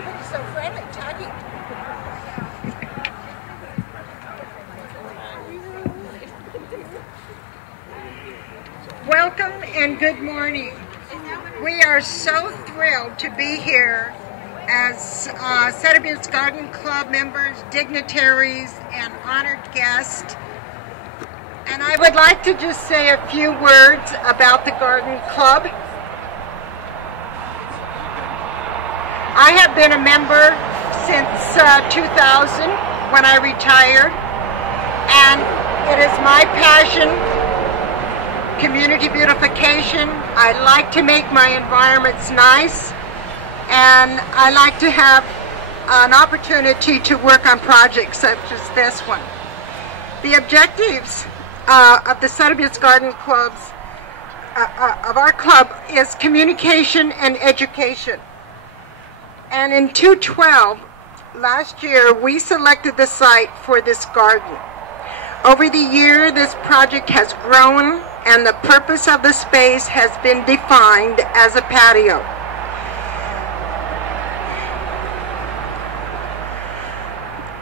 Everybody's so friendly, talking. Welcome and good morning. We are so thrilled to be here as Sutter Buttes Garden Club members, dignitaries, and honored guests. And I would like to just say a few words about the Garden Club. I have been a member since 2000 when I retired, and it is my passion, community beautification. I like to make my environments nice, and I like to have an opportunity to work on projects such as this one. The objectives of the Sutter Buttes Garden Clubs, of our club, is communication and education. And in 2012, last year, we selected the site for this garden. Over the year, this project has grown, and the purpose of the space has been defined as a patio.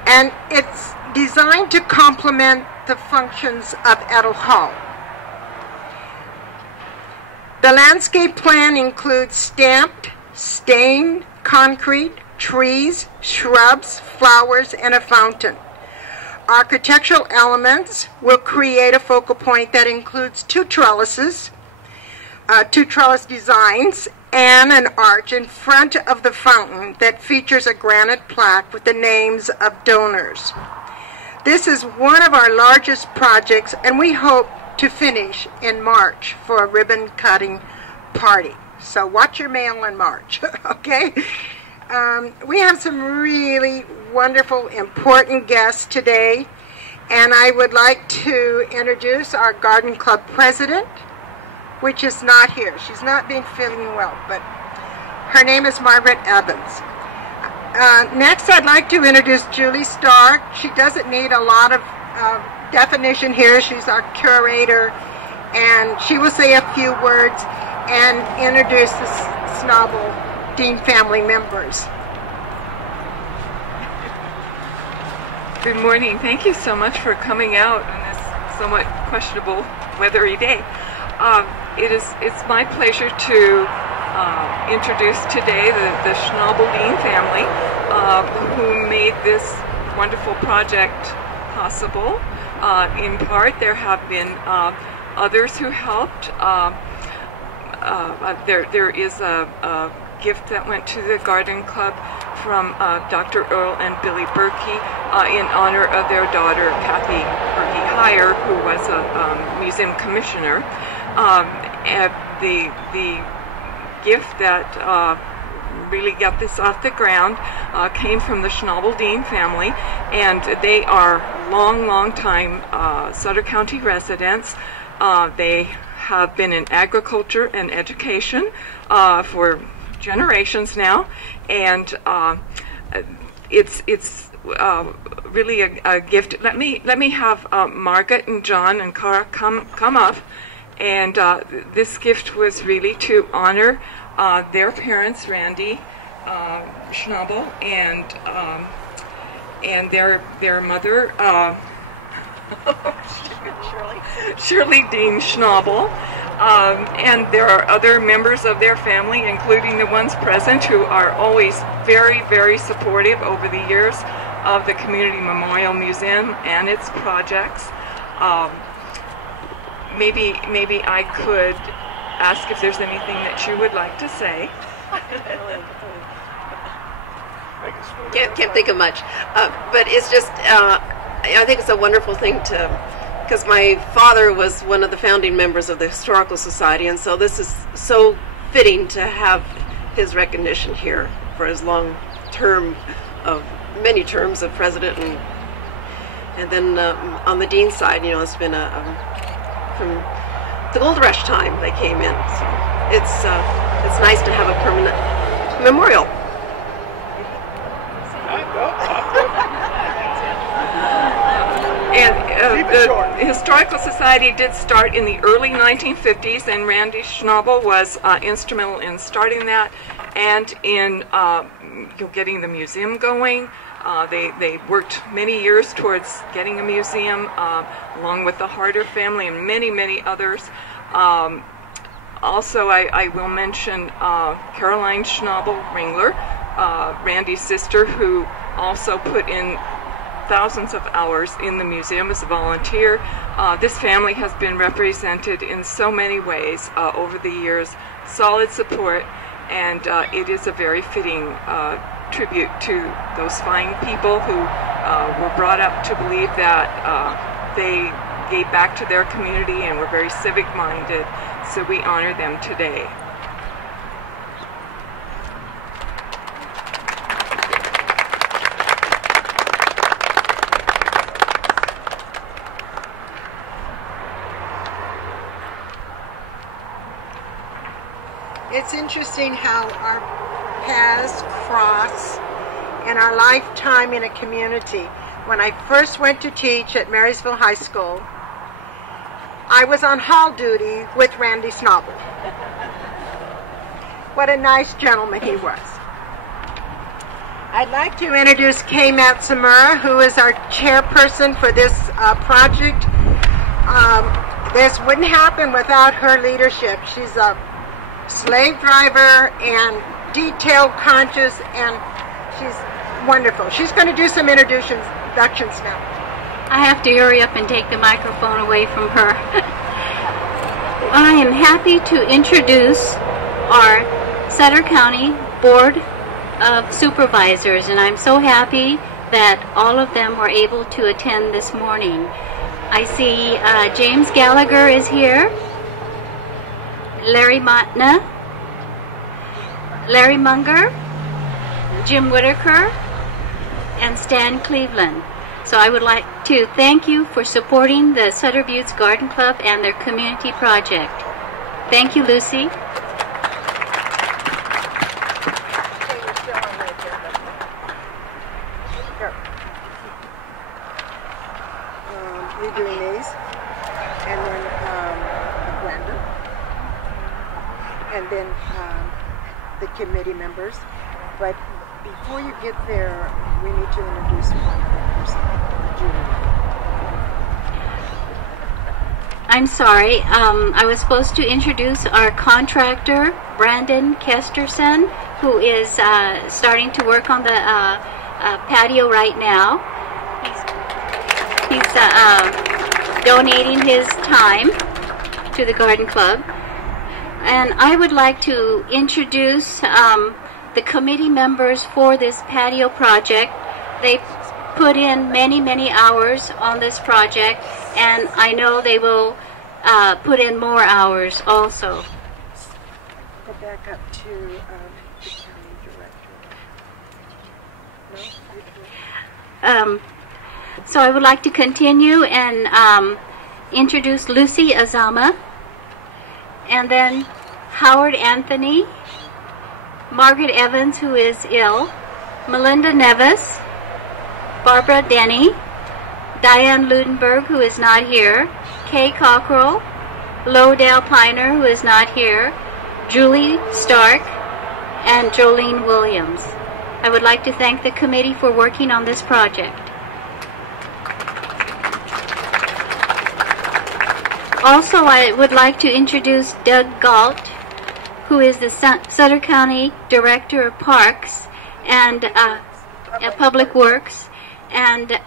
And it's designed to complement the functions of Ettl Hall. The landscape plan includes stamped, stained concrete, trees, shrubs, flowers, and a fountain. Architectural elements will create a focal point that includes two trellis designs, and an arch in front of the fountain that features a granite plaque with the names of donors. This is one of our largest projects, and we hope to finish in March for a ribbon cutting party. So watch your mail in March, okay? We have some really wonderful, important guests today, and I would like to introduce our Garden Club president, which is not here. She's not been feeling well, but her name is Margaret Evans. Next, I'd like to introduce Julie Stark. She doesn't need a lot of definition here. She's our curator, and she will say a few words and introduce the Schnabel Dean family members. Good morning. Thank you so much for coming out on this somewhat questionable weathery day. It's my pleasure to introduce today the Schnabel Dean family who made this wonderful project possible. In part, there have been others who helped. There is a gift that went to the Garden Club from Dr. Earl and Billy Berkey in honor of their daughter, Kathy Berkey Heyer, who was a museum commissioner. And the gift that really got this off the ground came from the Schnabel Dean family, and they are long time Sutter County residents. They have been in agriculture and education for generations now, and it's really a gift. Let me have Margaret and John and Cara come up, and this gift was really to honor their parents, Randy Schnabel, and their mother, Shirley Dean Schnabel. And there are other members of their family, including the ones present, who are always very supportive over the years of the Community Memorial Museum and its projects. Maybe I could ask if there's anything that you would like to say. Can't think of much, but it's just I think it's a wonderful thing because my father was one of the founding members of the Historical Society, and so this is so fitting to have his recognition here for his long term of many terms of president, and then on the dean side, it's been from the gold rush time they came in. So it's nice to have a permanent memorial. And the Historical Society did start in the early 1950s, and Randy Schnabel was instrumental in starting that. and in getting the museum going. They worked many years towards getting a museum, along with the Harder family and many, many others. Also, I will mention Caroline Schnabel-Ringler, Randy's sister, who also put in thousands of hours in the museum as a volunteer. This family has been represented in so many ways over the years. Solid support, and it is a very fitting tribute to those fine people who were brought up to believe that they gave back to their community and were very civic-minded, so we honor them today. It's interesting how our paths cross in our lifetime in a community. When I first went to teach at Marysville High School, I was on hall duty with Randy Schnabel. What a nice gentleman he was. I'd like to introduce Kay Matsumura, who is our chairperson for this project. This wouldn't happen without her leadership. She's a slave driver and detail conscious, and she's wonderful. She's going to do some introductions now. I have to hurry up and take the microphone away from her. I am happy to introduce our Sutter County Board of Supervisors, and I'm so happy that all of them were able to attend this morning. I see James Gallagher is here, Larry Matna, Larry Munger, Jim Whitaker, and Stan Cleveland. So I would like to thank you for supporting the Sutter Buttes Garden Club and their community project. Thank you, Lucy. You're doing these, and then Brandon, and then the committee members. But before you get there, we need to introduce one other person. I'm sorry. I was supposed to introduce our contractor, Brandon Kesterson, who is starting to work on the patio right now. He's donating his time to the garden club. And I would like to introduce the committee members for this patio project. They put in many, many hours on this project, and I know they will put in more hours also. Go back up to the county director. No? So I would like to continue and introduce Lucy Azama, and then Howard Anthony, Margaret Evans, who is ill, Melinda Nevis, Barbara Denny, Diane Ludenberg, who is not here, Kay Cockrell, Lodell Piner, who is not here, Julie Stark, and Jolene Williams. I would like to thank the committee for working on this project. Also, I would like to introduce Doug Galt, who is the Sutter County Director of Parks and Public Works, and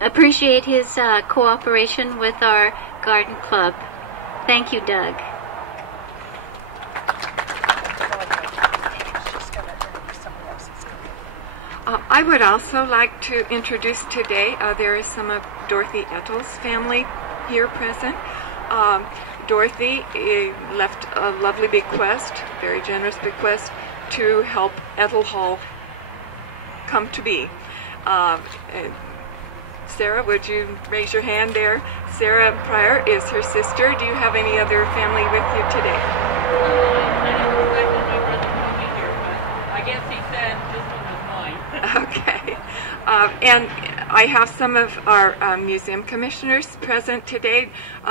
appreciate his cooperation with our garden club. Thank you, Doug. I would also like to introduce today, there is some of Dorothy Ettl's family here present. Dorothy left a lovely bequest, very generous bequest, to help Ettl Hall come to be. Sarah, would you raise your hand there? Sarah Pryor is her sister. Do you have any other family with you today? I don't expect my brother to be here, but I guess he said this one was mine. Okay. And I have some of our museum commissioners present today.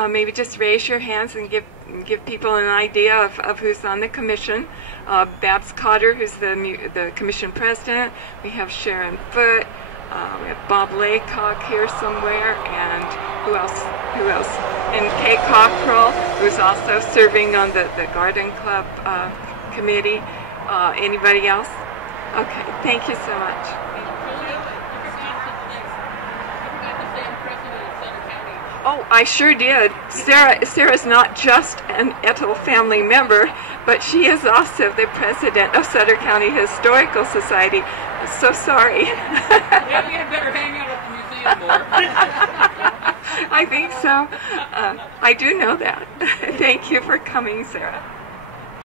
Maybe just raise your hands and give give people an idea of who's on the commission. Babs Cotter, who's the commission president. We have Sharon Foote. We have Bob Laycock here somewhere, and who else? And Kate Cockrell, who's also serving on the Garden Club committee. Anybody else? Okay, thank you so much. Oh, I sure did. Sarah's not just an Ettl family member, but she is also the president of Sutter County Historical Society. I'm so sorry. Yeah, we had better hang out at the museum more. I think so. I do know that. Thank you for coming, Sarah.